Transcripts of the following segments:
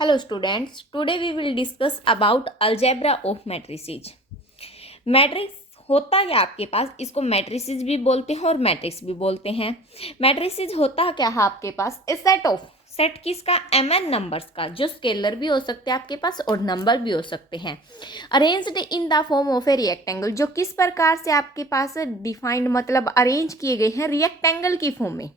Hello students, today we will discuss about algebra of matrices. Matrix होता क्या आपके पास, इसको मैट्रिसेस भी बोलते हैं और मैट्रिक्स भी बोलते हैं। मैट्रिसेस होता क्या है आपके पास, ए सेट ऑफ, सेट किसका, mn नंबर्स का, जो स्केलर भी हो सकते हैं आपके पास और नंबर भी हो सकते हैं, arranged in the form of a rectangle, जो किस प्रकार से आपके पास डिफाइंड मतलब अरेंज किए गए हैं रिएक्टेंगल की फॉर्म में।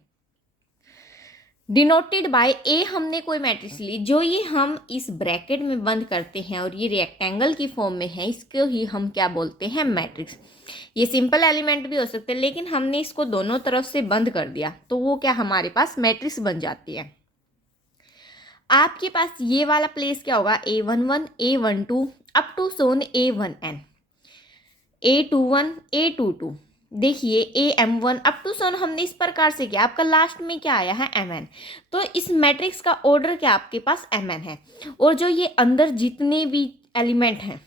डिनोटेड बाय ए, हमने कोई मैट्रिक्स ली जो ये हम इस ब्रैकेट में बंद करते हैं और ये रेक्टेंगल की फॉर्म में है, इसको ही हम क्या बोलते हैं, मैट्रिक्स। ये सिंपल एलिमेंट भी हो सकते हैं लेकिन हमने इसको दोनों तरफ से बंद कर दिया तो वो क्या हमारे पास मैट्रिक्स बन जाती है। आपके पास ये वाला प्लेस क्या होगा, A11 A12 up to Son A1n, A21 A22, देखिए AM1 अप टू सोन हमने इस प्रकार से किया, आपका लास्ट में क्या आया है MN। तो इस मैट्रिक्स का ऑर्डर क्या आपके पास MN है, और जो ये अंदर जितने भी एलिमेंट हैं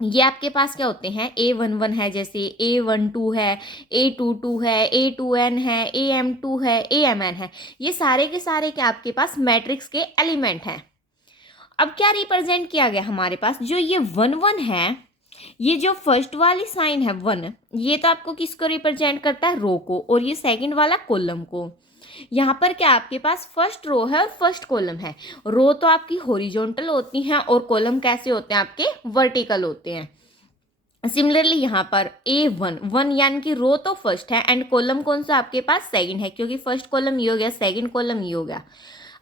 ये आपके पास क्या होते हैं, A11 है, जैसे A12 है, A22 है, A2n है, AM2 है, AMN है, ये सारे के सारे क्या आपके पास मैट्रिक्स के एलिमेंट हैं। अब क्या रिप्रेजेंट किया गया हमारे पास, जो ये 1 1 है, ये जो फर्स्ट वाली साइन है 1, ये तो आपको किसको रिप्रेजेंट करता है, रो को, और ये सेकंड वाला कॉलम को। यहाँ पर क्या आपके पास फर्स्ट रो है और फर्स्ट कॉलम है। रो तो आपकी हॉरिजॉन्टल होती हैं और कॉलम कैसे होते हैं, आपके वर्टिकल होते हैं। सिमिलरली यहाँ पर A1 यानी कि रो तो फर्स्ट है एंड कॉलम कौन सा आपके पास, सेकंड है, क्योंकि फर्स्ट कॉलम ये हो गया, सेकंड कॉलम ये हो गया।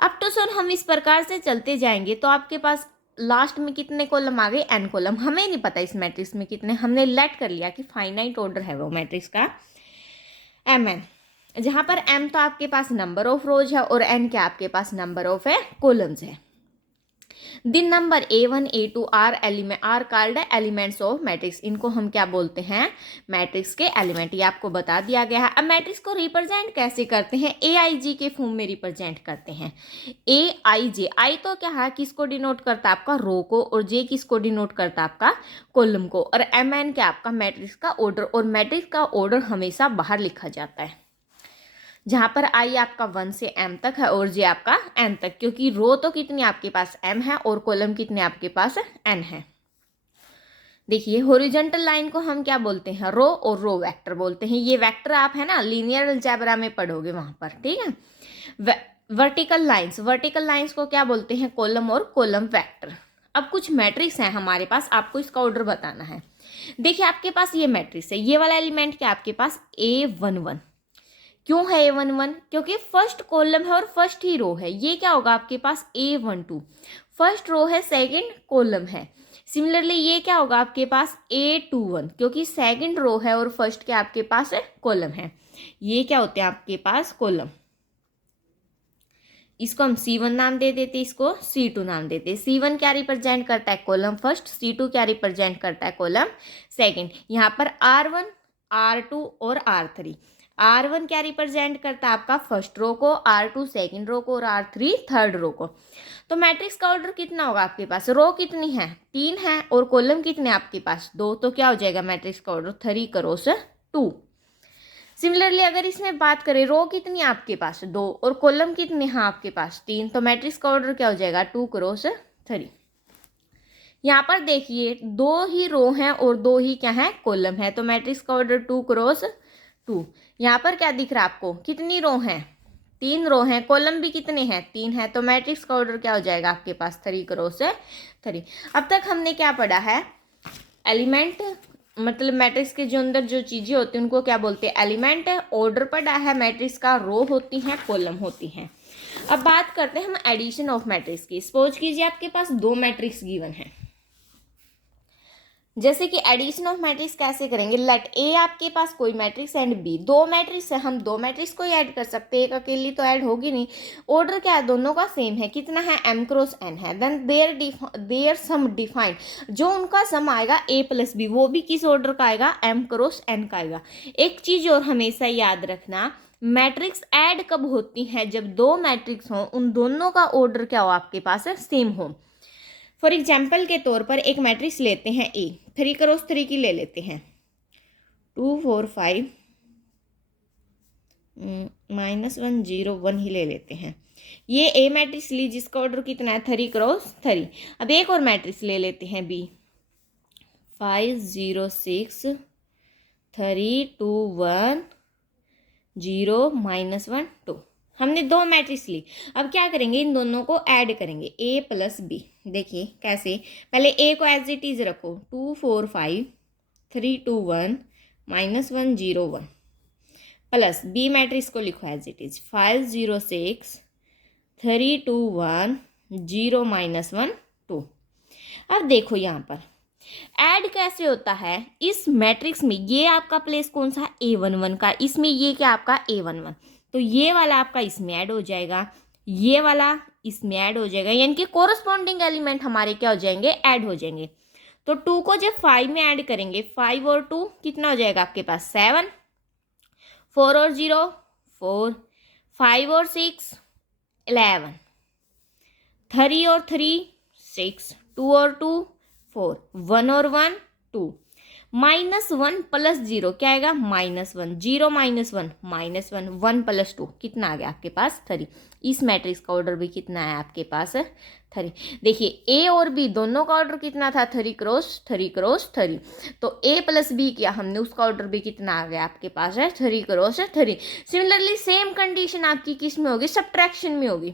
अब तो सर हम इस प्रकार से चलते जाएंगे तो आपके पास लास्ट में कितने कॉलम आ गए, n कॉलम। हमें नहीं पता इस मैट्रिक्स में कितने, हमने लेट कर लिया कि फाइनाइट ऑर्डर है वो मैट्रिक्स का mn, जहाँ पर m तो आपके पास नंबर ऑफ रोज है और n क्या आपके पास नंबर ऑफ है कॉलम्स है। दिन number A1 A2 are called elements of matrix, इनको हम क्या बोलते हैं, मैट्रिक्स के एलिमेंट, ये आपको बता दिया गया है। अब मैट्रिक्स को रिप्रेजेंट कैसे करते हैं, AIJ के फॉर्म में रिप्रेजेंट करते हैं। AIJ, आई तो क्या है, किसको डिनोट करता है, आपका रो को, और जे किसको डिनोट करता है, आपका कॉलम को, और MN क्या आपका मैट्रिक्स का ऑर्डर, और मैट्रिक्स का ऑर्डर हमेशा बाहर लिखा जाता है, जहाँ पर आई आपका 1 से m तक है और जे आपका n तक, क्योंकि रो तो कितनी आपके पास m है और कॉलम कितने आपके पास n है। देखिए हॉरिजॉन्टल लाइन को हम क्या बोलते हैं, रो, और रो वेक्टर बोलते हैं। ये वेक्टर आप है ना लीनियर अलजेब्रा में पढ़ोगे वहां पर, ठीक है। वर्टिकल लाइंस को क्या बोलते हैं, कॉलम और कॉलम वेक्टर। अब कुछ मैट्रिक्स हैं हमारे पास, आपको इसका ऑर्डर बताना है। देखिए आपके पास ये मैट्रिक्स है, ये वाला एलिमेंट क्या आपके पास A11, क्यों है A11, क्योंकि फर्स्ट कॉलम है और फर्स्ट ही रो है। ये क्या होगा आपके पास A12, फर्स्ट रो है सेकंड कॉलम है। सिमिलरली ये क्या होगा आपके पास A21, क्योंकि सेकंड रो है और फर्स्ट क्या आपके पास है कॉलम है। ये क्या होते हैं आपके पास कॉलम, इसको हम C1 नाम दे देते, इसको C2 नाम देते। C1 क्या रिप्रेजेंट करता है, कॉलम फर्स्ट, C2 क्या रिप्रेजेंट करता है, कॉलम सेकंड। यहाँ पर R1 R2 और R3, R1 क्या रिप्रेजेंट करता है आपका फर्स्ट रो को, R2 सेकंड रो को और R3 थर्ड रो को। तो मैट्रिक्स का ऑर्डर कितना होगा आपके पास, रो कितनी है, 3 है, और कॉलम कितने आपके पास, 2, तो क्या हो जाएगा मैट्रिक्स का ऑर्डर 3 क्रॉस 2। सिमिलरली अगर इसमें बात करें, रो कितनी है आपके पास 2 और कॉलम कितने हैं आपके पास 3, तो मैट्रिक्स का ऑर्डर क्या हो जाएगा 2 क्रॉस 3। यहाँ पर देखिए 2 ही रो हैं और 2 ही क्या है कॉलम है, तो मैट्रिक्स का ऑर्डर 2 क्रॉस 2। यहाँ पर क्या दिख रहा है आपको, कितनी रो हैं, 3 रो हैं, कॉलम भी कितने हैं 3 है, तो मैट्रिक्स का ऑर्डर क्या हो जाएगा आपके पास 3 क्रॉस 3। अब तक हमने क्या पढ़ा है, एलिमेंट मतलब मैट्रिक्स के जो अंदर जो चीज़ें होती हैं उनको क्या बोलते हैं, एलिमेंट है। ऑर्डर पढ़ा है मैट्रिक्स का, रो होती हैं, कॉलम होती हैं। अब बात करते हैं हम एडिशन ऑफ मैट्रिक्स की। सपोज कीजिए आपके पास 2 मैट्रिक्स गिवन है, जैसे कि एडिशन ऑफ मैट्रिक्स कैसे करेंगे, लेट ए आपके पास कोई मैट्रिक्स एंड बी, 2 मैट्रिक्स है, हम 2 मैट्रिक्स को ही ऐड कर सकते हैं, एक अकेली तो ऐड होगी नहीं। ऑर्डर क्या है, दोनों का सेम है, कितना है m क्रॉस n है। देन देयर सम डिफाइंड, जो उनका सम आएगा a प्लस बी, वो भी किस ऑर्डर का आएगा, m क्रॉस n का आएगा। एक चीज और हमेशा याद रखना, मैट्रिक्स ऐड कब होती है, जब 2 मैट्रिक्स हों, उन दोनों का ऑर्डर क्या हो आपके पास है, सेम हो। फॉर एग्जाम्पल के तौर पर एक मैट्रिक्स लेते हैं ए, 3 क्रॉस 3 की ले लेते हैं, 2 4 5 -1 0 1 ही ले लेते हैं। ये ए मैट्रिक्स ली जिसका ऑर्डर कितना है 3 क्रॉस 3। अब एक और मैट्रिक्स ले लेते हैं बी, 5 0 6 3 2 1 0 -1 2। हमने दो मैट्रिक्स ली। अब क्या करेंगे, इन दोनों को ऐड करेंगे, ए प्लस बी। देखिए कैसे, पहले ए को एज इट इज रखो, 2 4 5 3 2 1 -1 0 1, प्लस बी मैट्रिक्स को लिखो एज इट इज, 5 0 6 3 2 1 0 -1 2। अब देखो यहाँ पर ऐड कैसे होता है इस मैट्रिक्स में, ये आपका प्लेस कौन सा A11 का, इसमें ये क्या आपका A11, तो ये वाला आपका इसमें ऐड हो जाएगा, ये वाला इसमें ऐड हो जाएगा, यानी कि कोरस्पॉन्डिंग एलिमेंट हमारे क्या हो जाएंगे, ऐड हो जाएंगे। तो 2 को जब 5 में ऐड करेंगे, 5 और 2 कितना हो जाएगा आपके पास 7, 4 और 0 4, 5 और 6 11, 3 और 3 6, 2 और 2 4, 1 और 1 2, -1 प्लस 0 क्या आएगा -1, 0 -1 -1, 1 प्लस 2 कितना आ गया आपके पास 3। इस मैट्रिक्स का ऑर्डर भी कितना है आपके पास 3। देखिए ए और बी दोनों का ऑर्डर कितना था 3 क्रॉस 3 क्रॉस 3, तो ए प्लस बी किया हमने, उसका ऑर्डर भी कितना आ गया आपके पास है 3 क्रॉस 3। सिमिलरली सेम कंडीशन आपकी किस में होगी, सब्ट्रैक्शन में होगी।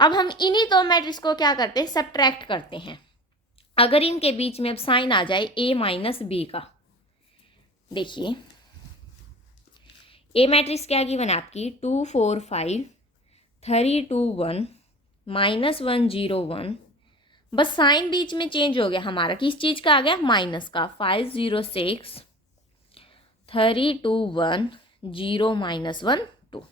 अब हम इन्हीं दो मैट्रिक्स को क्या करते हैं, सब्ट्रैक्ट करते हैं। अगर इनके बीच में अब साइन आ जाए ए माइनस बी का, देखिए ए मैट्रिक्स क्या गिवन है आपकी 2 4 5 3 2 1 -1 0 1, बस साइन बीच में चेंज हो गया हमारा, किस चीज़ का आ गया माइनस का, 5 0 6 3 2 1 0 -1 2।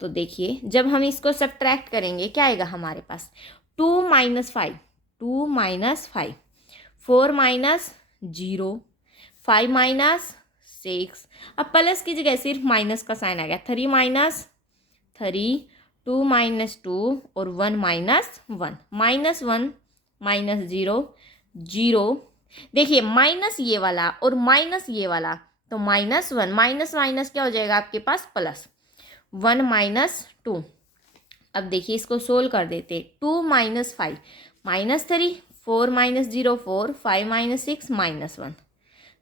तो देखिए जब हम इसको सब्ट्रैक्ट करेंगे क्या आएगा हमारे पास, 2 - 5 2 - 5 4 - 0 5 - 6, अब प्लस की जगह सिर्फ माइनस का साइन आ गया, 3 - 3 2 - 2 और 1 - 1 -1 -0 0। देखिए माइनस ये वाला और माइनस ये वाला, तो -1 माइनस माइनस क्या हो जाएगा आपके पास प्लस, 1 - 2। अब देखिए इसको सोल्व कर देते, 2 - 5 -3 4 - 0 4 5 - 6 -1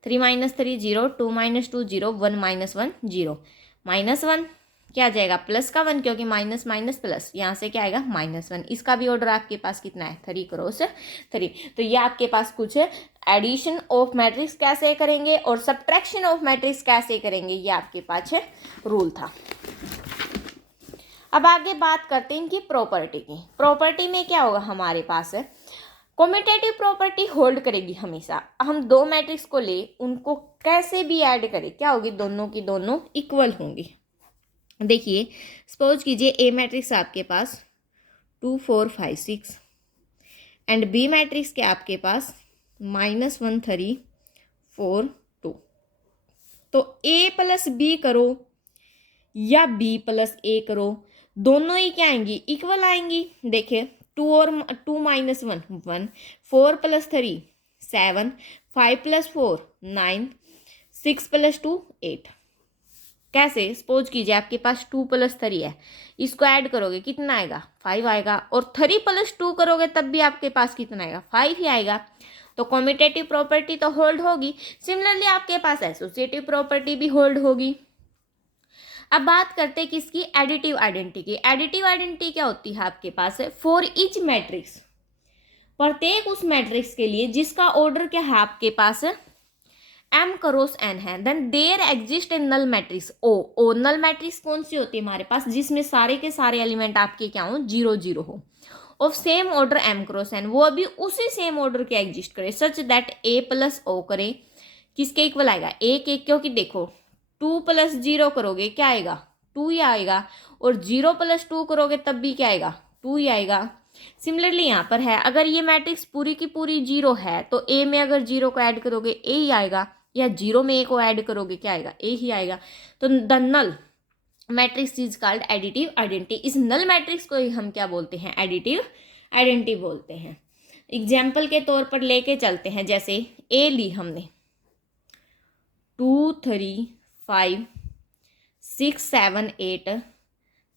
3 - 3 0 2 - 2 0 1 - 1 0 -1 क्या आ जाएगा प्लस का 1, क्योंकि माइनस माइनस प्लस, यहाँ से क्या आएगा -1। इसका भी ऑर्डर आपके पास कितना है 3 क्रॉस 3। तो ये आपके पास कुछ एडिशन ऑफ मैट्रिक्स कैसे करेंगे और सब्ट्रैक्शन ऑफ मैट्रिक्स कैसे करेंगे, ये आपके पास है रूल था। अब आगे बात करते हैं इनकी प्रॉपर्टी की। प्रॉपर्टी में क्या होगा हमारे पास है, कम्यूटेटिव प्रॉपर्टी होल्ड करेगी हमेशा। हम दो मैट्रिक्स को ले, उनको कैसे भी ऐड करें क्या होगी, दोनों की दोनों इक्वल होंगी। देखिए सपोज कीजिए ए मैट्रिक्स आपके पास 2 4 5 6 एंड बी मैट्रिक्स के आपके पास -1 3 4 2। तो ए प्लस बी करो या बी प्लस ए करो, दोनों ही क्या आएंगी इक्वल आएंगी। देखिए 2 और 2 - 1 1, 4 + 3 7, 5 + 4 9, 6 + 2 8। कैसे, सपोज कीजिए आपके पास 2 + 3 है, इसको ऐड करोगे कितना आएगा 5 आएगा, और 3 + 2 करोगे तब भी आपके पास कितना आएगा 5 ही आएगा। तो कम्यूटेटिव प्रॉपर्टी तो होल्ड होगी। सिमिलरली आपके पास एसोसिएटिव प्रॉपर्टी भी होल्ड होगी। अब बात करते हैं किसकी, एडिटिव आइडेंटिटी की। एडिटिव आइडेंटिटी क्या होती है आपके पास है, फॉर ईच मैट्रिक्स, प्रत्येक उस मैट्रिक्स के लिए जिसका ऑर्डर क्या है आपके पास m क्रॉस n है, then there exist a null matrix O null matrix कौन सी होती है हमारे पास, जिसमें सारे के सारे एलिमेंट आपके क्या हो 0 0 हो, of same order m cross n, वो अभी उसी सेम ऑर्डर के एग्जिस्ट करे, सच दैट a + o करे किसके इक्वल आएगा a के, क्योंकि देखो 2 + 0 करोगे क्या आएगा 2 ही आएगा, और 0 + 2 करोगे तब भी क्या आएगा 2 ही आएगा। सिमिलरली यहाँ पर है, अगर ये मैट्रिक्स पूरी की पूरी 0 है तो a में अगर 0 को ऐड करोगे a ही आएगा, या 0 में a को ऐड करोगे क्या आएगा a ही आएगा। तो the null matrix is called additive identity. इस नल मैट्रिक्स को ही हम क्या बोलते हैं एडिटिव आइडेंटिटी बोलते हैं। एग्जाम्पल के तौर पर लेके चलते हैं, जैसे a ली हमने 2 3 5 6 7 8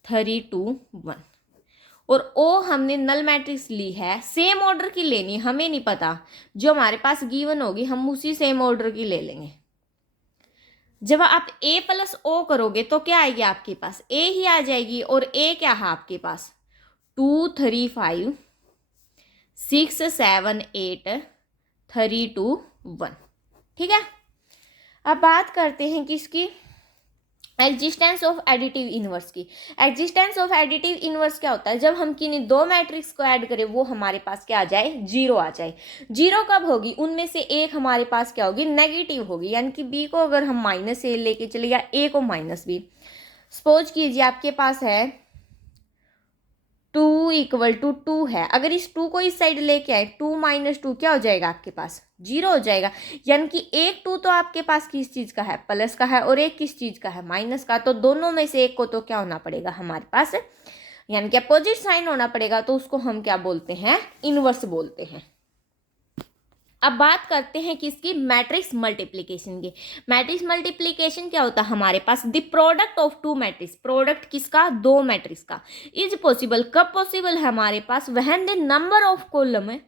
3 2 1। और ओ हमने नल मैट्रिक्स ली है, सेम ऑर्डर की लेनी, हमें नहीं पता, जो हमारे पास गिवन होगी हम उसी सेम ऑर्डर की ले लेंगे। जब आप ए प्लस ओ करोगे तो क्या आएगी आपके पास, ए ही आ जाएगी। और ए क्या है आपके पास, 2 3 5 6 7 8 3 2 1। ठीक है, अब बात करते हैं किसकी, एग्जिस्टेंस ऑफ एडिटिव इनवर्स की। एग्जिस्टेंस ऑफ एडिटिव इनवर्स क्या होता है, जब हम किन्हीं दो मैट्रिक्स को ऐड करें वो हमारे पास क्या आ जाए, जीरो आ जाए। जीरो कब होगी, उनमें से एक हमारे पास क्या होगी, नेगेटिव होगी, यानी कि बी को अगर हम माइनस ए लेके चले या ए को माइनस बी। सपोज कीजिए आपके पास है 2 इक्वल टू 2 है, अगर इस 2 को इस साइड लेके आए 2 माइनस 2 क्या हो जाएगा आपके पास, जीरो हो जाएगा। यानी कि एक 2 तो आपके पास किस चीज़ का है, प्लस का है, और एक किस चीज़ का है, माइनस का। तो दोनों में से एक को तो क्या होना पड़ेगा हमारे पास, यानी कि अपोजिट साइन होना पड़ेगा, तो उसको हम क्या बोलते हैं, इनवर्स बोलते हैं। अब बात करते हैं किसकी, मैट्रिक्स मल्टीप्लिकेशन की। मैट्रिक्स मल्टीप्लिकेशन क्या होता है हमारे पास, the product of two matrix, product किसका, दो मैट्रिक्स का। इज पॉसिबल, कब पॉसिबल है हमारे पास, when the number of column है,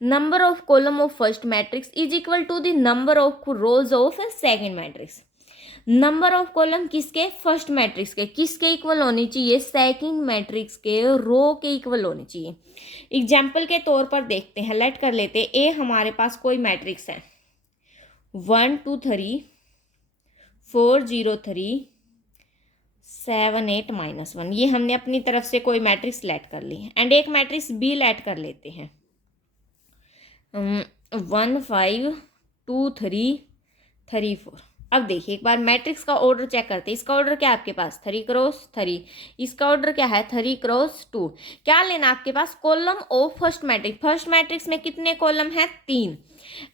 number of column of first matrix is equal to the number of rows of second matrix. Number of column किसके, first matrix के, किसके इक्वल होनी चाहिए, सेकंड मैट्रिक्स के रो के इक्वल होनी चाहिए। एग्जाम्पल के तौर पर देखते हैं, लेट कर लेते हैं ए हमारे पास कोई मैट्रिक्स है 1 2 3 4 0 3 7 8 -1, ये हमने अपनी तरफ से कोई मैट्रिक्स लेट कर ली। एंड एक मैट्रिक्स बी लेट कर लेते हैं 1 5 2 3 3 4। अब देखिए एक बार मैट्रिक्स का ऑर्डर चेक करते हैं। इसका ऑर्डर क्या है आपके पास, 3 क्रॉस 3, इसका ऑर्डर क्या है 3 क्रॉस 2। क्या लेना आपके पास, column of first matrix, first matrix में कितने कॉलम हैं, 3।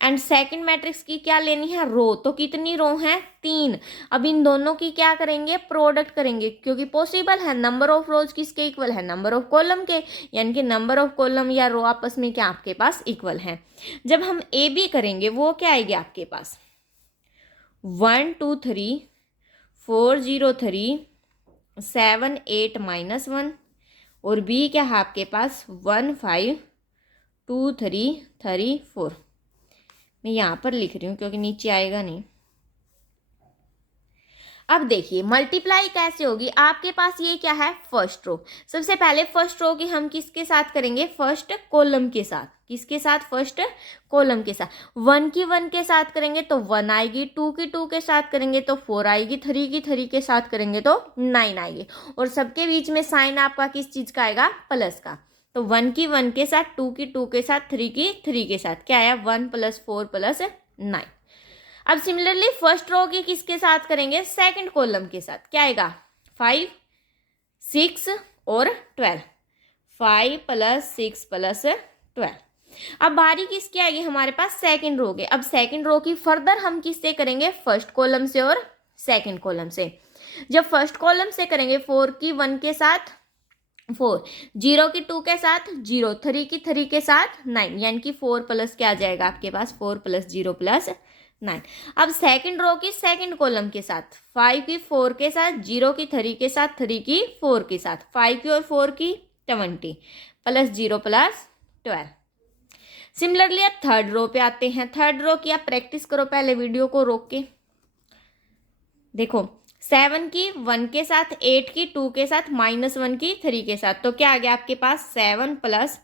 एंड सेकंड मैट्रिक्स की क्या लेनी है, रो, तो कितनी रो हैं, 3। अब इन दोनों की क्या करेंगे, प्रोडक्ट करेंगे, क्योंकि पॉसिबल है नंबर ऑफ रोज किसके इक्वल है, नंबर ऑफ कॉलम के, यानी कि नंबर ऑफ कॉलम या रो आपस में क्या आपके पास इक्वल है। जब हम ए बी करेंगे वो क्या आएगी आपके पास, 1 2 3 4 0 3 7 8 -1। और बी क्या है आपके पास 1 5 2 3 3 4। मैं यहाँ पर लिख रही हूँ क्योंकि नीचे आएगा नहीं। अब देखिए मल्टीप्लाई कैसे होगी, आपके पास ये क्या है, फर्स्ट रो। सबसे पहले फर्स्ट रो की हम किसके साथ करेंगे, फर्स्ट कॉलम के साथ, किसके साथ, फर्स्ट कॉलम के साथ। 1 की 1 के साथ करेंगे तो 1 आएगी, 2 की 2 के साथ करेंगे तो 4 आएगी, 3 की 3 के साथ करेंगे तो 9 आएगी। और सबके बीच में साइन आपका किस चीज़ का आएगा, प्लस का। तो 1 की 1 के साथ, 2 की 2 के साथ, 3 की 3 के साथ क्या आया, 1 + 4 + 9। अब सिमिलरली फर्स्ट रो की किसके साथ करेंगे, सेकंड कॉलम के साथ, क्या आएगा 5 6 और 12, 5 + 6 + 12। अब बारी किसकी आएगी हमारे पास, सेकंड रो के। अब सेकंड रो की फर्दर हम किससे करेंगे, फर्स्ट कॉलम से और सेकंड कॉलम से। जब फर्स्ट कॉलम से करेंगे 4 की 1 के साथ 4, 0 की 2 के साथ 0, 3 की 3 के साथ 9, यानी कि 4 प्लस क्या आ जाएगा आपके पास, 4 + 0 + 9। अब सेकंड रो की सेकंड कॉलम के साथ 5 की 4 के साथ, 0 की 3 के साथ, 3 की 4 के साथ, 5 की और 4 की 20 + 0 + 12। सिमिलरली अब थर्ड रो पे आते हैं। थर्ड रो की आप प्रैक्टिस करो पहले वीडियो को रोक के। देखो 7 की 1 के साथ, 8 की 2 के साथ, -1 की 3 के साथ, तो क्या आ गया आपके पास 7 +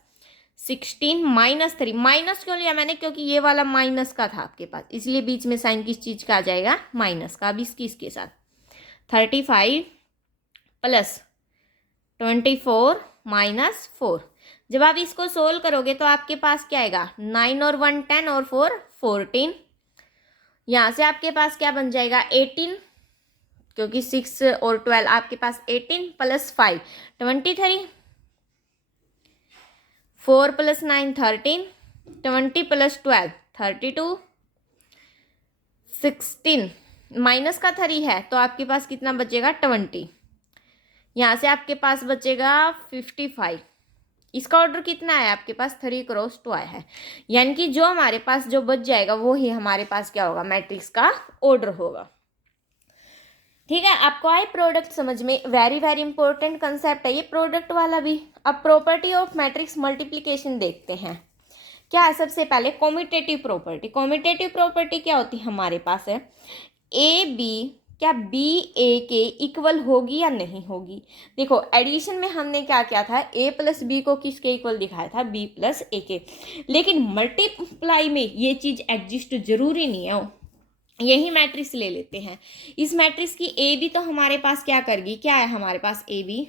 16 -3। माइनस क्यों लिया मैंने, क्योंकि ये वाला माइनस का था आपके पास, इसलिए बीच में साइन किस चीज़ का आ जाएगा, माइनस का। अब इसके साथ 35 + 24 -4। जब आप इसको सोल्व करोगे तो आपके पास क्या आएगा, 9 और 1 10 और 4 14। यहाँ से आपके पास क्या बन जाएगा 18, क्योंकि 6 और 12 आपके पास 18 + 5 23, 4 + 9 13, 20 + 12 32, 16 माइनस का 3 है तो आपके पास कितना बचेगा 20। यहाँ से आपके पास बचेगा 55। इसका ऑर्डर कितना है आपके पास, 3 क्रॉस 2 आया है, यानी कि जो हमारे पास जो बच जाएगा वो ही हमारे पास क्या होगा, मैट्रिक्स का ऑर्डर होगा। ठीक है, आपको आए प्रोडक्ट समझ में? वेरी वेरी इंपॉर्टेंट कंसेप्ट है ये प्रोडक्ट वाला भी। अब प्रॉपर्टी ऑफ मैट्रिक्स मल्टीप्लिकेशन देखते हैं। क्या है? सबसे पहले कॉम्यूटेटिव प्रॉपर्टी। कॉम्यूटेटिव प्रॉपर्टी क्या होती है हमारे पास है, ए बी, क्या बी ए के इक्वल होगी या नहीं होगी। देखो एडिशन में हमने क्या किया था, ए प्लस बी को किसके इक्वल दिखाया था, बी प्लस ए के। लेकिन मल्टीप्लाई में ये चीज एग्जिस्ट जरूरी नहीं है। यही मैट्रिक्स ले लेते हैं, इस मैट्रिक्स की ए बी तो हमारे पास क्या करेगी, क्या है हमारे पास ए बी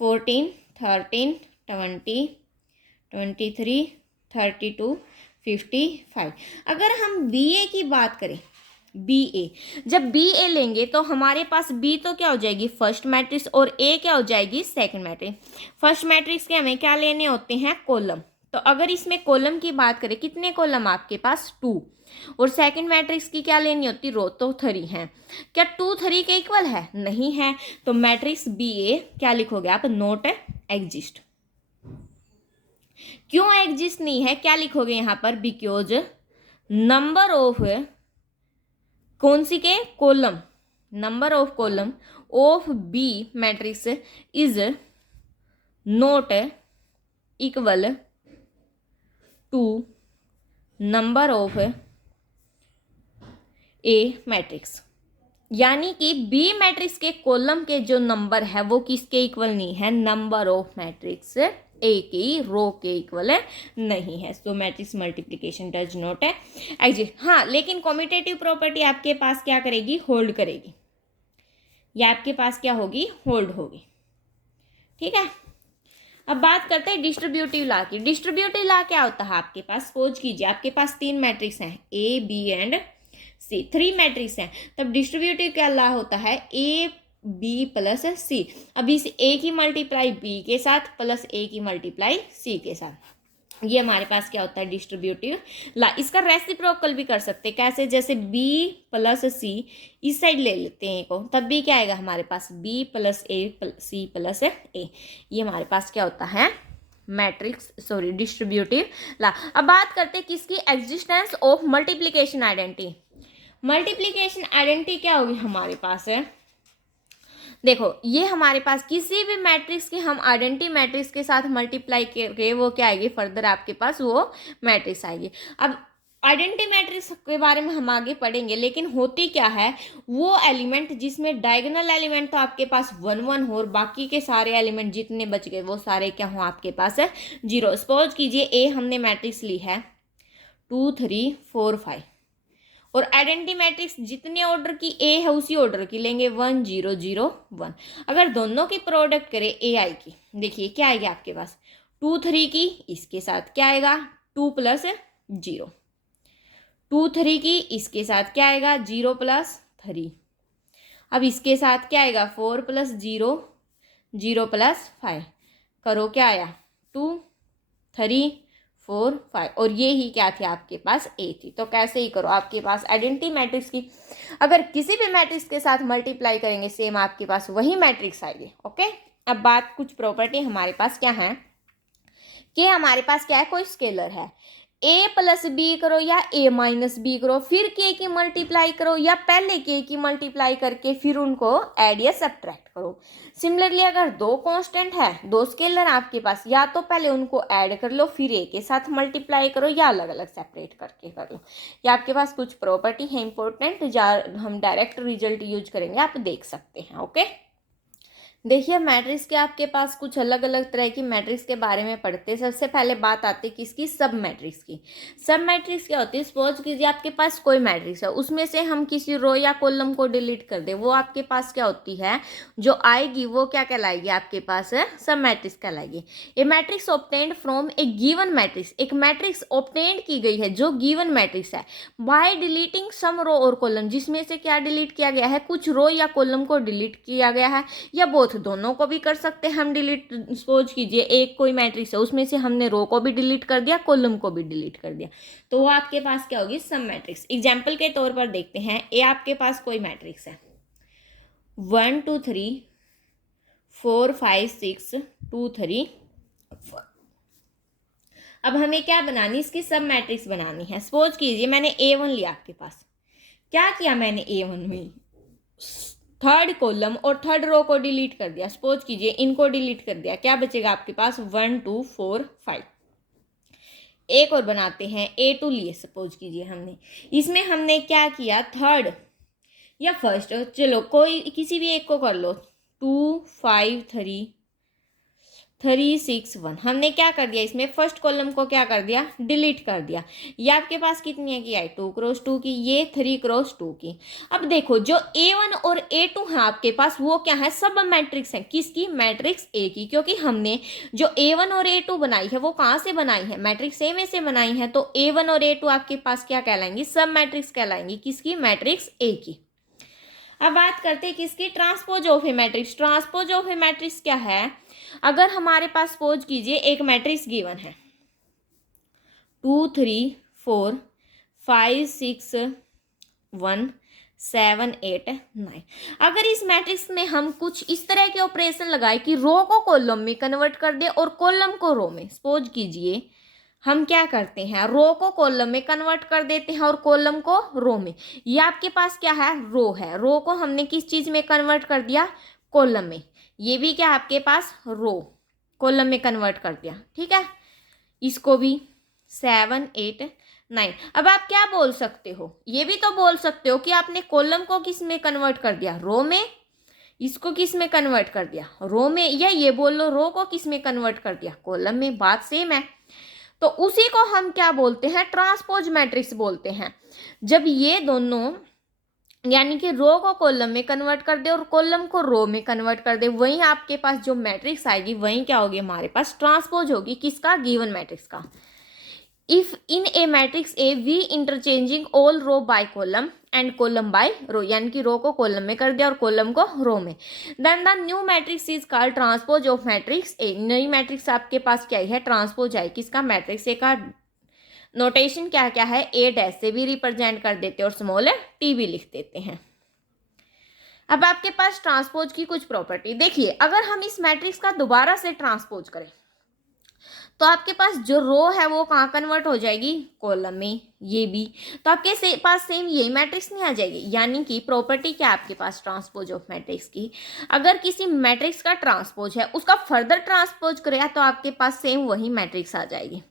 14 13 20 23 32 55। अगर हम बी ए की बात करें, बी ए, जब बी ए लेंगे तो हमारे पास बी तो क्या हो जाएगी, फर्स्ट मैट्रिक्स, और ए क्या हो जाएगी, सेकंड मैट्रिक्स। फर्स्ट मैट्रिक्स के हमें क्या लेने होते हैं, कॉलम। तो अगर इसमें कॉलम की बात करें, कितने कॉलम आपके पास, 2। और सेकंड मैट्रिक्स की क्या लेनी होती, रो, तो 3 है। क्या 2 3 के इक्वल है, नहीं है। तो मैट्रिक्स बी ए क्या लिखोगे आप, नॉट एग्जिस्ट। क्यों एग्जिस्ट नहीं है, क्या लिखोगे यहाँ पर, बिकॉज नंबर ऑफ, कौन सी के, column, number of column of B matrix is not equal to number of A matrix. यानी कि बी मैट्रिक्स के कॉलम के जो नंबर है वो किसके इक्वल नहीं है, नंबर ऑफ मैट्रिक्स ए की रो के इक्वल नहीं है। So matrix multiplication does not exist. हाँ, लेकिन कॉम्यूटेटिव प्रॉपर्टी आपके पास क्या करेगी, होल्ड करेगी, या आपके पास क्या होगी, होल्ड होगी। ठीक है, अब बात करते हैं डिस्ट्रीब्यूटिव लॉ की। डिस्ट्रीब्यूटिव लॉ क्या होता है आपके पास, सपोज कीजिए आपके पास 3 मैट्रिक्स हैं, A B and C, 3 matrix हैं, तब डिस्ट्रीब्यूटिव क्या लॉ होता है, ए बी प्लस सी। अब इस ए की मल्टीप्लाई बी के साथ प्लस ए की मल्टीप्लाई सी के साथ, ये हमारे पास क्या होता है, डिस्ट्रीब्यूटिव लॉ। इसका रेसिप्रोकल भी कर सकते हैं, कैसे, जैसे बी प्लस सी इस साइड ले लेते हैं को, तब भी क्या आएगा हमारे पास, बी प्लस ए सी प्लस ए। ये हमारे पास क्या होता है, मैट्रिक्स, सॉरी डिस्ट्रीब्यूटिव लॉ। अब बात करते हैं किसकी, existence of multiplication identity. Multiplication identity क्या होगी हमारे पास है, देखो ये हमारे पास किसी भी मैट्रिक्स के हम आइडेंटिटी मैट्रिक्स के साथ मल्टीप्लाई करके वो क्या आएगी, फर्दर आपके पास वो मैट्रिक्स आएगी। अब आइडेंटिटी मैट्रिक्स के बारे में हम आगे पढ़ेंगे, लेकिन होती क्या है, वो एलिमेंट जिसमें डायगोनल एलिमेंट तो आपके पास 1 1 हो और बाकी के सारे एलिमेंट जितने बच गए वो सारे क्या हो आपके पास है, 0। सपोज कीजिए ए हमने मैट्रिक्स ली है 2 3 4 5, और आइडेंटिटी मैट्रिक्स जितने ऑर्डर की ए है उसी ऑर्डर की लेंगे, 1 0 0 1। अगर दोनों की प्रोडक्ट करें ए आई की, देखिए क्या आएगी आपके पास, 2 3 की इसके साथ क्या आएगा, 2 प्लस 0, 2 3 की इसके साथ क्या आएगा, 0 प्लस 3। अब इसके साथ क्या आएगा, 4 प्लस 0 0 प्लस 5, करो क्या आया, 2 3 4 5, और ये ही क्या थी आपके पास, ए थी। तो कैसे ही करो, आपके पास आइडेंटिटी मैट्रिक्स की अगर किसी भी मैट्रिक्स के साथ मल्टीप्लाई करेंगे सेम आपके पास वही मैट्रिक्स आएगी। ओके, अब बात कुछ प्रॉपर्टी हमारे पास क्या है, कि हमारे पास क्या है, कोई स्केलर है, ए प्लस बी करो या ए माइनस बी करो, फिर के की मल्टीप्लाई करो, या पहले के की मल्टीप्लाई करके फिर उनको ऐड या सब्ट्रैक्ट करो। सिमिलरली अगर 2 कांस्टेंट है, 2 स्केलर आपके पास, या तो पहले उनको ऐड कर लो फिर ए के साथ मल्टीप्लाई करो, या अलग अलग सेपरेट करके कर लो। या आपके पास कुछ प्रॉपर्टी है इंपॉर्टेंट, जहाँ हम डायरेक्ट रिजल्ट यूज करेंगे, आप देख सकते हैं। ओके, देखिए मैट्रिक्स के आपके पास कुछ अलग अलग तरह की मैट्रिक्स के बारे में पढ़ते हैं। सबसे पहले बात आती है किसकी, सब मैट्रिक्स की। सब मैट्रिक्स क्या होती है, सपोज कीजिए आपके पास कोई मैट्रिक्स है, उसमें से हम किसी रो या कॉलम को डिलीट कर दें, वो आपके पास क्या होती है, जो आएगी वो क्या कहलाएगी, आपके पास सब मैट्रिक्स कहलाएगी। A matrix obtained from a given matrix, एक मैट्रिक्स ऑब्टेन्ड की गई है जो गिवन मैट्रिक्स है, बाय डिलीटिंग सम रो और कॉलम, जिसमें से क्या डिलीट किया गया है, कुछ रो या कॉलम को डिलीट किया गया है, या बोथ, दोनों को भी कर सकते हैं हम डिलीट। सपोज कीजिए एक कोई मैट्रिक्स है, उसमें से हमने रो को भी डिलीट कर दिया, कॉलम को भी डिलीट कर दिया, तो वो आपके पास क्या होगी, सब मैट्रिक्स। एग्जाम्पल के तौर पर देखते हैं, ए आपके पास कोई मैट्रिक्स है 1 2 3 4 5 6 2 3 4। अब हमें क्या बनानी, इसकी सब मैट्रिक्स बनानी है। सपोज कीजिए मैंने A1 लिया आपके पास, क्या किया मैंने A1 में, थर्ड कॉलम और थर्ड रो को डिलीट कर दिया, सपोज कीजिए इनको डिलीट कर दिया, क्या बचेगा आपके पास 1 2 4 5। एक और बनाते हैं, A2 लिए सपोज कीजिए हमने, इसमें हमने क्या किया, थर्ड या फर्स्ट, चलो कोई किसी भी एक को कर लो, 2 5 3 3 6 1, हमने क्या कर दिया, इसमें फर्स्ट कॉलम को क्या कर दिया, डिलीट कर दिया। ये आपके पास कितनी है की आई 2 क्रॉस 2 की, ये 3 क्रॉस 2 की। अब देखो जो A1 और A2 है आपके पास वो क्या है, सब मैट्रिक्स है, किसकी, मैट्रिक्स ए की, क्योंकि हमने जो A1 और A2 बनाई है वो कहाँ से बनाई है, मैट्रिक्स ए में से बनाई है। तो A1 और A2 आपके पास क्या कहलाएंगी, सब मैट्रिक्स कहलाएंगी, किसकी, मैट्रिक्स ए की। अब बात करते हैं किसकी, transpose of A matrix. Transpose of A matrix क्या है, अगर हमारे पास सपोज कीजिए एक मैट्रिक्स गिवन है 2 3 4 5 6 1 7 8 9, अगर इस मैट्रिक्स में हम कुछ इस तरह के ऑपरेशन लगाए कि रो को कॉलम में कन्वर्ट कर दे और कॉलम को रो में, सपोज कीजिए हम क्या करते हैं, रो को कॉलम में कन्वर्ट कर देते हैं और कॉलम को रो में। ये आपके पास क्या है, रो है, रो को हमने किस चीज में कन्वर्ट कर दिया, कॉलम में। ये भी क्या आपके पास, रो कॉलम में कन्वर्ट कर दिया, ठीक है। इसको भी 7 8 9। अब आप क्या बोल सकते हो, ये भी तो बोल सकते हो कि आपने कॉलम को किस में कन्वर्ट कर दिया, रो में, इसको किस में कन्वर्ट कर दिया, रो में, या ये बोल लो रो को किस में कन्वर्ट कर दिया, कॉलम में, बात सेम है। तो उसी को हम क्या बोलते हैं, ट्रांसपोज मैट्रिक्स बोलते हैं। जब ये दोनों यानी कि रो को कॉलम में कन्वर्ट कर दे और कॉलम को रो में कन्वर्ट कर दे, वहीं आपके पास जो मैट्रिक्स आएगी वहीं क्या होगी, हमारे पास ट्रांसपोज होगी, किसका, गिवन मैट्रिक्स का। If in a matrix A we interchanging all row by column and column by row, यानी कि रो को कॉलम में कर दिया और कॉलम को रो में, then the new matrix is called transpose of matrix A. नई मैट्रिक्स आपके पास क्या है, ट्रांसपोज है, किसका, मैट्रिक्स ए का। नोटेशन क्या क्या है, ए डैश से भी रिप्रेजेंट कर देते हैं और स्मॉल टी भी लिख देते हैं। अब आपके पास ट्रांसपोज की कुछ प्रॉपर्टी देखिए, अगर हम इस मैट्रिक्स का दोबारा से ट्रांसपोज करें तो आपके पास जो रो है वो कहाँ कन्वर्ट हो जाएगी, कॉलम में, ये भी, तो आपके पास सेम यही मैट्रिक्स नहीं आ जाएगी। यानी कि प्रॉपर्टी क्या आपके पास ट्रांसपोज ऑफ मैट्रिक्स की, अगर किसी मैट्रिक्स का ट्रांसपोज है उसका फर्दर ट्रांसपोज करेगा तो आपके पास सेम वही मैट्रिक्स आ जाएगी।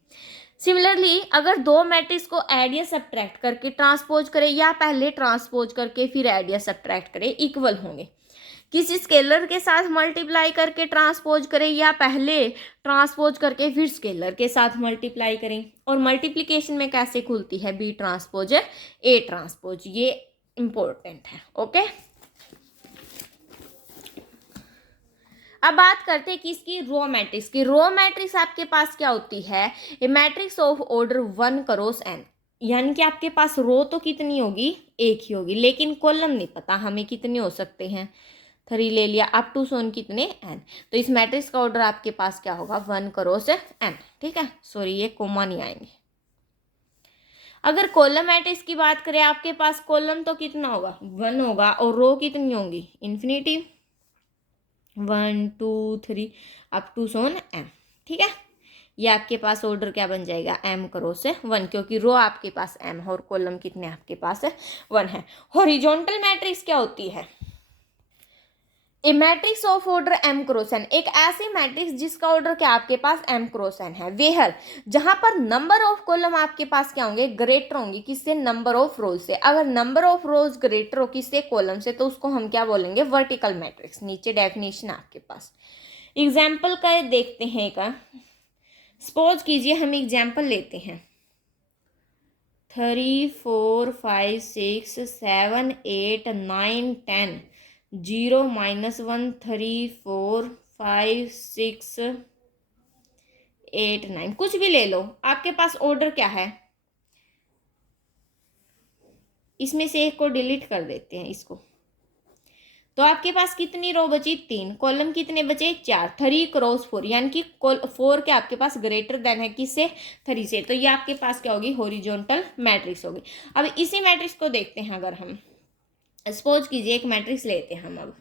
सिमिलरली अगर दो मैट्रिक्स को ऐड या सब्ट्रैक्ट करके ट्रांसपोज करें या पहले ट्रांसपोज करके फिर ऐड या सब्ट्रैक्ट करें, इक्वल होंगे। किसी स्केलर के साथ मल्टीप्लाई करके ट्रांसपोज करें या पहले ट्रांसपोज करके फिर स्केलर के साथ मल्टीप्लाई करें, और मल्टीप्लिकेशन में कैसे खुलती है, बी ट्रांसपोज ए ट्रांसपोज, ये इंपॉर्टेंट है, ओके। अब बात करते हैं किसकी, रो मैट्रिक्स की। रो मैट्रिक्स आपके पास क्या होती है, a matrix of order 1 cross n, यानी कि आपके पास रो तो कितनी होगी, एक ही होगी, लेकिन कॉलम नहीं पता हमें कितने हो सकते हैं, 3 ले लिया, अप टू सोन कितने, n। तो इस मैट्रिक्स का ऑर्डर आपके पास क्या होगा, 1 क्रॉस n, ठीक है, सॉरी ये कोमा नहीं आएंगे। अगर कॉलम मैट्रिक्स की बात करें, आपके पास कॉलम तो कितना होगा, 1 होगा, और रो कितनी होंगी, इन्फिनिटी, 1 2 3 अप टू सोन m, ठीक है। ये आपके पास ऑर्डर क्या बन जाएगा, m क्रॉस 1, क्योंकि रो आपके पास m है और कॉलम कितने आपके पास 1 है। हॉरिजॉन्टल मैट्रिक्स क्या होती है, a matrix of order m cross n, एक ऐसी मैट्रिक्स जिसका ऑर्डर क्या आपके पास m क्रॉस n है, वेहर जहां पर नंबर ऑफ कॉलम आपके पास क्या होंगे, ग्रेटर होंगे, किससे, नंबर ऑफ रोज से। अगर नंबर ऑफ रोज ग्रेटर हो किससे, कॉलम से, तो उसको हम क्या बोलेंगे, वर्टिकल मैट्रिक्स। नीचे डेफिनेशन आपके पास, एग्जाम्पल का देखते हैं का, सपोज कीजिए हम एग्जाम्पल लेते हैं 3 4 5 6 7 8 9 10 0 -1 3 4 5 6 8 9, कुछ भी ले लो, आपके पास ऑर्डर क्या है, इसमें से एक को डिलीट कर देते हैं इसको, तो आपके पास कितनी रो बची, 3, कॉलम कितने बचे, 4, 3 क्रॉस 4, यानी कि 4 के आपके पास ग्रेटर देन है किससे, 3 से, तो ये आपके पास क्या होगी, हॉरिजॉन्टल मैट्रिक्स होगी। अब इसी मैट्रिक्स को देखते हैं, अगर हम सपोज कीजिए एक मैट्रिक्स लेते हैं हम, अब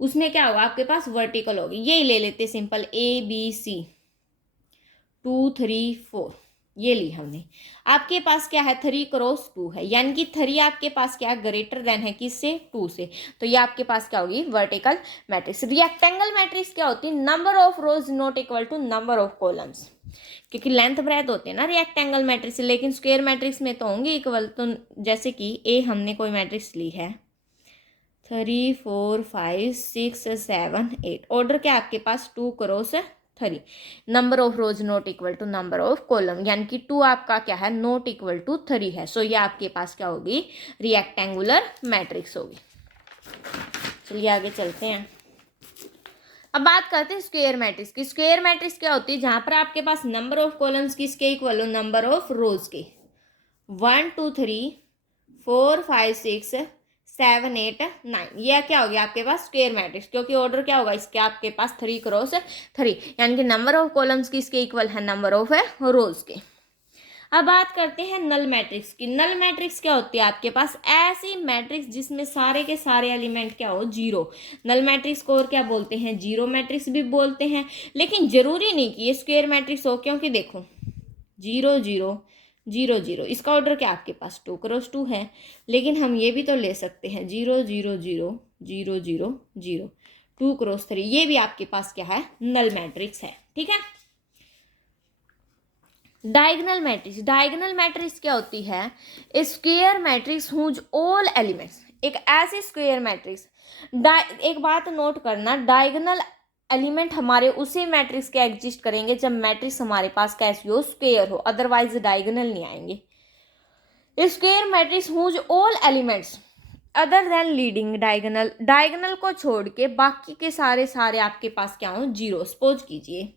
उसमें क्या होगा, आपके पास वर्टिकल होगी, यही ले लेते सिंपल, A B C 2 3 4, ये ली हमने। आपके पास क्या है, 3 क्रॉस 2 है, यानी कि 3 आपके पास क्या है, ग्रेटर देन है किससे, 2 से। तो ये आपके पास क्या होगी, वर्टिकल मैट्रिक्स। रिएक्टेंगल मैट्रिक्स क्या होती है, number of rows not equal to number of columns, क्योंकि लेंथ ब्रेथ होते हैं ना रिएक्टेंगल मैट्रिक्स, लेकिन स्क्वायर मैट्रिक्स में तो होंगे इक्वल। तो जैसे कि ए हमने कोई मैट्रिक्स ली है 3 4 5 6 7 8, ऑर्डर क्या आपके पास 2 cross 3, number of rows not equal to number of column, यानी कि 2 आपका क्या है, नॉट इक्वल टू 3 है। सो ये आपके पास क्या होगी, रिएक्टेंगुलर मैट्रिक्स होगी। चलिए आगे चलते हैं। अब बात करते हैं स्क्वायर मैट्रिक्स की। स्क्वायर मैट्रिक्स क्या होती है, जहां पर आपके पास नंबर ऑफ कॉलम्स किसके इक्वल हो, नंबर ऑफ रोज के। 1 2 3 4 5 6 7 8 9, यह क्या हो गया आपके पास स्क्वायर मैट्रिक्स, क्योंकि ऑर्डर क्या होगा इसके, आपके पास 3 क्रॉस 3, यानी कि नंबर ऑफ कॉलम्स किसके इक्वल है, नंबर ऑफ रोज के। अब बात करते हैं नल मैट्रिक्स की। नल मैट्रिक्स क्या होती है, आपके पास ऐसी मैट्रिक्स जिसमें सारे के सारे एलिमेंट क्या हो, जीरो। नल मैट्रिक्स को और क्या बोलते हैं, जीरो मैट्रिक्स भी बोलते हैं, लेकिन जरूरी नहीं कि ये स्क्वायर मैट्रिक्स हो, क्योंकि देखो 0 0 0 0, इसका ऑर्डर क्या आपके पास 2 क्रॉस 2 है, लेकिन हम ये भी तो ले सकते हैं 0 0 0 0 0 0 2 क्रॉस 3, ये भी आपके पास क्या है, नल मैट्रिक्स है। ठीक है। डायगोनल मैट्रिक्स, डायगोनल मैट्रिक्स क्या होती है, square matrix whose all elements, एक ऐसी स्क्वायर मैट्रिक्स। एक बात नोट करना, डायगोनल एलिमेंट हमारे उसी मैट्रिक्स के एग्जिस्ट करेंगे जब मैट्रिक्स हमारे पास कैसी हो, स्क्वायर हो, अदरवाइज डायगोनल नहीं आएंगे। Square matrix whose all elements other than leading diagonal, diagonal को छोड़ के बाकी के सारे सारे आपके पास क्या हो, जीरो। सपोज कीजिए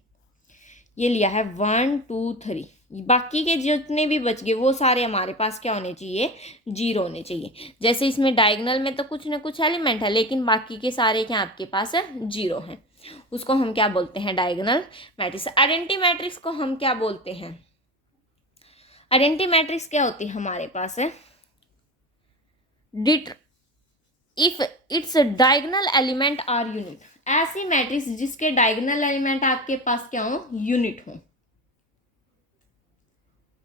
ये लिया है 1 2 3, बाकी के जितने भी बच गए वो सारे हमारे पास क्या होने चाहिए, जीरो होने चाहिए। जैसे इसमें डायगोनल में तो कुछ ना कुछ एलिमेंट है, लेकिन बाकी के सारे क्या आपके पास है, जीरो हैं, उसको हम क्या बोलते हैं, डायगोनल मैट्रिक्स। आइडेंटिटी मैट्रिक्स को हम क्या बोलते हैं, आइडेंटिटी मैट्रिक्स क्या होती है हमारे पास है, did if its diagonal element are unit, ऐसी मैट्रिक्स जिसके डायगोनल एलिमेंट आपके पास क्या हो, यूनिट हो,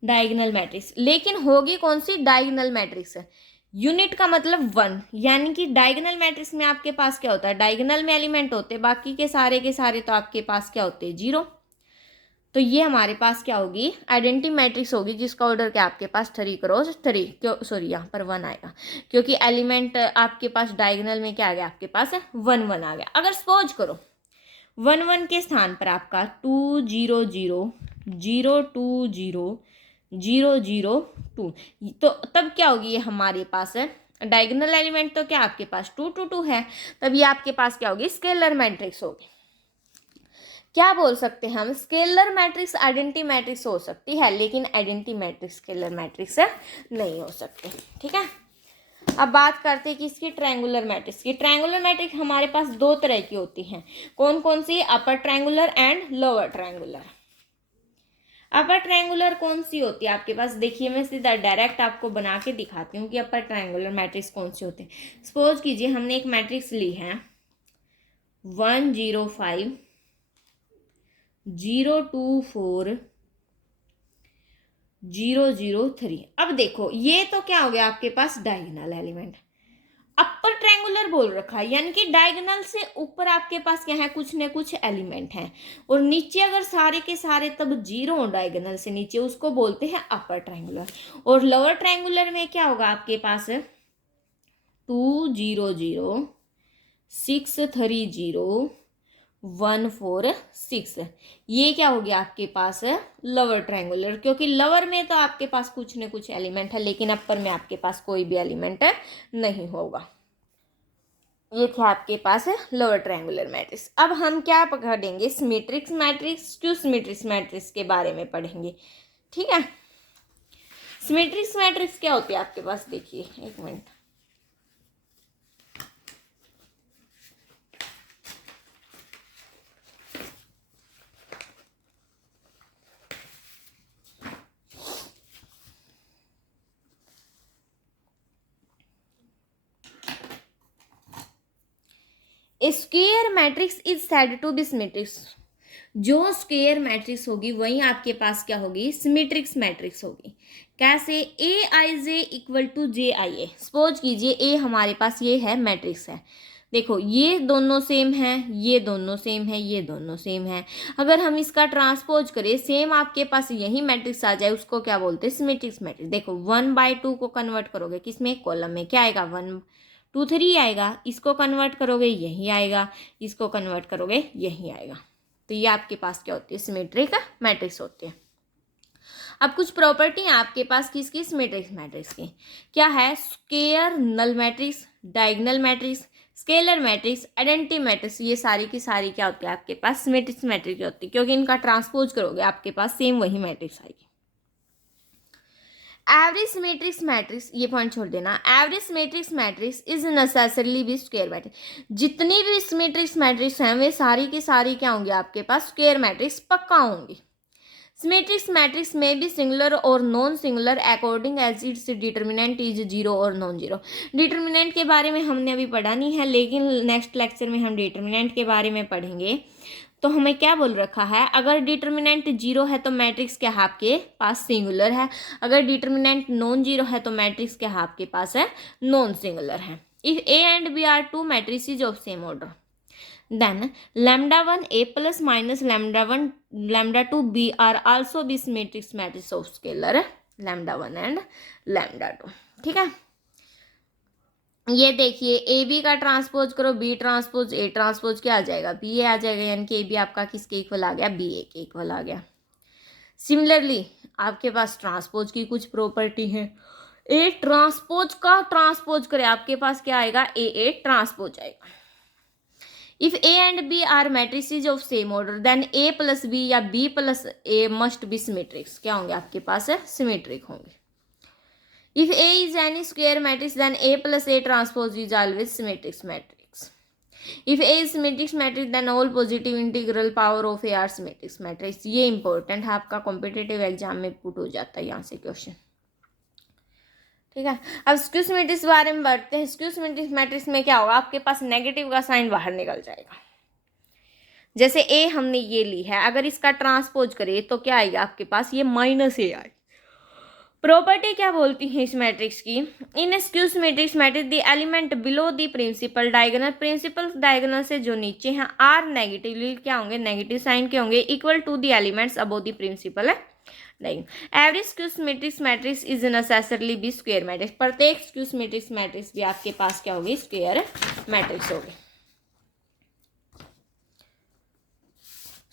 डायगोनल मैट्रिक्स। लेकिन होगी कौन सी, डायगोनल मैट्रिक्स है, यूनिट का मतलब 1, यानी कि डायगोनल मैट्रिक्स में आपके पास क्या होता है, डायगोनल में एलिमेंट होते हैं, बाकी के सारे तो आपके पास क्या होते हैं, जीरो। तो ये हमारे पास क्या होगी, आइडेंटिटी मैट्रिक्स होगी, जिसका ऑर्डर क्या आपके पास 3 क्रॉस 3, क्यों सॉरी यहाँ पर 1 आएगा, क्योंकि एलिमेंट आपके पास डायगोनल में क्या आ गया, आपके पास 1 1 आ गया। अगर सपोज करो 1 1 के स्थान पर आपका 2 0 0 0 2 0 0 0 2, तो तब क्या होगी, ये हमारे पास है डायगोनल एलिमेंट, तो क्या आपके पास 2 2 2 है, तब ये आपके पास क्या होगी, स्केलर मैट्रिक्स होगी। क्या बोल सकते हैं हम, स्केलर मैट्रिक्स आइडेंटिटी मैट्रिक्स हो सकती है, लेकिन आइडेंटिटी मैट्रिक्स स्केलर मैट्रिक्स नहीं हो सकते। ठीक है। अब बात करते हैं कि इसकी ट्रायंगुलर मैट्रिक्स की। ट्रायंगुलर मैट्रिक्स हमारे पास दो तरह की होती हैं, कौन कौन सी, upper triangular and lower triangular. Upper triangular कौन सी होती है आपके पास, देखिए मैं सीधा डायरेक्ट आपको बना के दिखाती हूँ कि अपर ट्रायंगुलर मैट्रिक्स कौन सी होती है। सपोज कीजिए हमने एक मैट्रिक्स ली है 1 0 5 0 2 4 0 0 3। अब देखो ये तो क्या हो गया आपके पास डायगोनल एलिमेंट, अपर ट्रायंगुलर बोल रखा है, यानी कि डायगोनल से ऊपर आपके पास क्या है, कुछ न कुछ एलिमेंट हैं, और नीचे अगर सारे के सारे तब जीरो हो डायगोनल से नीचे, उसको बोलते हैं अपर ट्रायंगुलर। और लोअर ट्रायंगुलर में क्या होगा आपके पास 2 0 0 6 3 0 1 4 6, ये क्या हो गया आपके पास लोअर ट्रायंगुलर, क्योंकि लोअर में तो आपके पास कुछ न कुछ एलिमेंट है, लेकिन अपर में आपके पास कोई भी एलिमेंट नहीं होगा। ये था आपके पास लोअर ट्रायंगुलर मैट्रिक्स। अब हम क्या पढ़ेंगे, सिमेट्रिक्स मैट्रिक्स, टू सिमेट्रिक्स मैट्रिक्स के बारे में पढ़ेंगे। ठीक है। सिमेट्रिक्स मैट्रिक्स क्या होती है आपके पास, देखिए एक minute, A square matrix is said to be symmetric जो स्क्वायर मैट्रिक्स होगी वही आपके पास क्या होगी, सिमेट्रिक्स मैट्रिक्स होगी। कैसे, A I J equal to J I A. Suppose कीजिए ए हमारे पास ये है मैट्रिक्स है, देखो ये दोनों सेम है, ये दोनों सेम है, ये दोनों सेम है। अगर हम इसका ट्रांसपोज करें, सेम आपके पास यही मैट्रिक्स आ जाए, उसको क्या बोलते हैं, सिमेट्रिक्स मैट्रिक्स। देखो 1/2 को कन्वर्ट करोगे किसमें, कॉलम में, क्या आएगा 1 2 3 आएगा। इसको कन्वर्ट करोगे यही आएगा, इसको कन्वर्ट करोगे यही आएगा। तो ये आपके पास क्या होती है, सिमेट्रिक मैट्रिक्स होती है। अब कुछ प्रॉपर्टी है आपके पास किसकी, सिमेट्रिक्स मैट्रिक्स की। क्या है, square null matrix, diagonal matrix, scalar matrix, identity matrix, ये सारी की सारी क्या होती है आपके पास, सिमेट्रिक्स मैट्रिक्स होती है, क्योंकि इनका ट्रांसपोज करोगे आपके पास सेम वही मैट्रिक्स आएगी। एवरेज सिमेट्रिक्स मैट्रिक्स, ये पॉइंट छोड़ देना, एवरेज सिमेट्रिक्स मैट्रिक्स इज नेसेसरली भी स्क्वायर मैट्रिक्स। जितनी भी सिमेट्रिक्स मैट्रिक्स हैं वे सारी की सारी क्या होंगे आपके पास, स्क्वायर मैट्रिक्स पक्का होंगी। सिमेट्रिक्स मैट्रिक्स में भी सिंगुलर और non singular according as its determinant is zero और नॉन जीरो। डिटर्मिनेंट के बारे में हमने अभी पढ़ा नहीं है, लेकिन नेक्स्ट लेक्चर में हम डिटर्मिनेंट के बारे में पढ़ेंगे। तो हमें क्या बोल रखा है, अगर डिटर्मिनेंट जीरो है तो मैट्रिक्स क्या है आपके पास, सिंगुलर है। अगर डिटर्मिनेंट नॉन जीरो है तो मैट्रिक्स क्या है आपके पास है, नॉन सिंगुलर है। If A and B are two matrices of same order, then λ1 a plus minus λ1 λ2 b are also be symmetric matrix of scalar λ1 and λ2। ठीक है, ये देखिए ए बी का ट्रांसपोज करो, बी ट्रांसपोज ए ट्रांसपोज क्या आ जाएगा, B ए आ जाएगा, यानी कि ए बी आपका किसके इक्वल आ गया, बी ए के इक्वल आ गया। सिमिलरली आपके पास ट्रांसपोज की कुछ प्रॉपर्टी है, ए ट्रांसपोज का ट्रांसपोज करे आपके पास क्या आएगा, ए ए ट्रांसपोज आएगा। If A and B are matrices of same order then A plus B या B plus A must be symmetrics, क्या होंगे आपके पास है, सिमेट्रिक होंगे। If A is any square matrix then A plus A transpose is always symmetrics matrix. If A is symmetrics matrix then all positive integral power of A are symmetrics matrix. ये important है, आपका competitive exam में put हो जाता है यहाँ से question. ठीक है, अब स्क्यू सिमेट्रिक्स के बारे में बढ़ते हैं। स्क्यू सिमेट्रिक्स मैट्रिक्स में क्या होगा, आपके पास नेगेटिव का साइन बाहर निकल जाएगा। जैसे ए हमने ये ली है, अगर इसका ट्रांसपोज करें तो क्या आएगा आपके पास, ये माइनस ए आएगा। प्रॉपर्टी क्या बोलती है इस मैट्रिक्स की, in skew symmetrics matrix the element below the principal diagonal, principal diagonal से जो नीचे हैं आर नेगेटिवली क्या होंगे, नेगेटिव साइन के होंगे, equal to the elements above the principal है नहीं। Every skew symmetrics matrix is necessarily be square matrix. प्रत्येक स्क्यू सिमेट्रिक्स मैट्रिक्स भी आपके पास क्या होगी, स्क्वायर मैट्रिक्स होगी।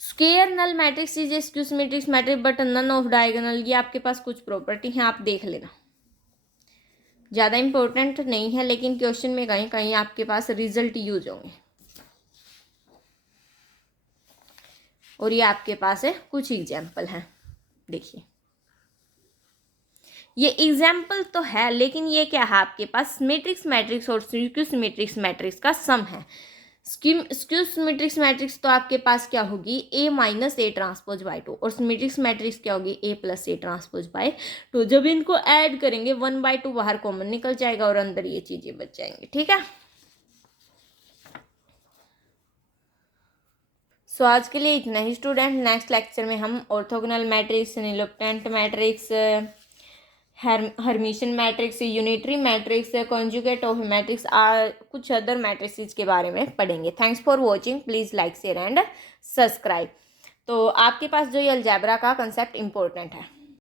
Square null matrix is a skew symmetrics matrix but none of diagonal. ये आपके पास कुछ प्रॉपर्टी हैं, आप देख लेना, ज़्यादा इंपॉर्टेंट नहीं है, लेकिन क्वेश्चन में कहीं कहीं आपके पास रिजल्ट यूज होंगे। और ये आपके पास है कुछ एग्जाम्पल हैं, देखिए ये एग्जाम्पल तो है, लेकिन ये क्या है आपके पास, सिमेट्रिक्स मैट्रिक्स और स्क्यू सिमेट्रिक्स मैट्रिक्स का सम है। स्क्यू सिमेट्रिक्स मैट्रिक्स तो आपके पास क्या होगी, ए माइनस ए ट्रांसपोज बाय 2, और सिमेट्रिक्स मैट्रिक्स क्या होगी, ए प्लस ए ट्रांसपोज बाय 2। जब इनको ऐड करेंगे 1/2 बाहर कॉमन निकल जाएगा और अंदर ये चीजें बच जाएंगी। ठीक है, सो आज के लिए इतना ही स्टूडेंट। नेक्स्ट लेक्चर में हम orthogonal matrix, nilpotent matrix, hermitian matrix, unitary matrix, conjugate of matrix, कुछ अदर मैट्रिक्स के बारे में पढ़ेंगे। Thanks for watching, please like share and subscribe. तो आपके पास जो ये अलजेब्रा का कंसेप्ट इम्पोर्टेंट है।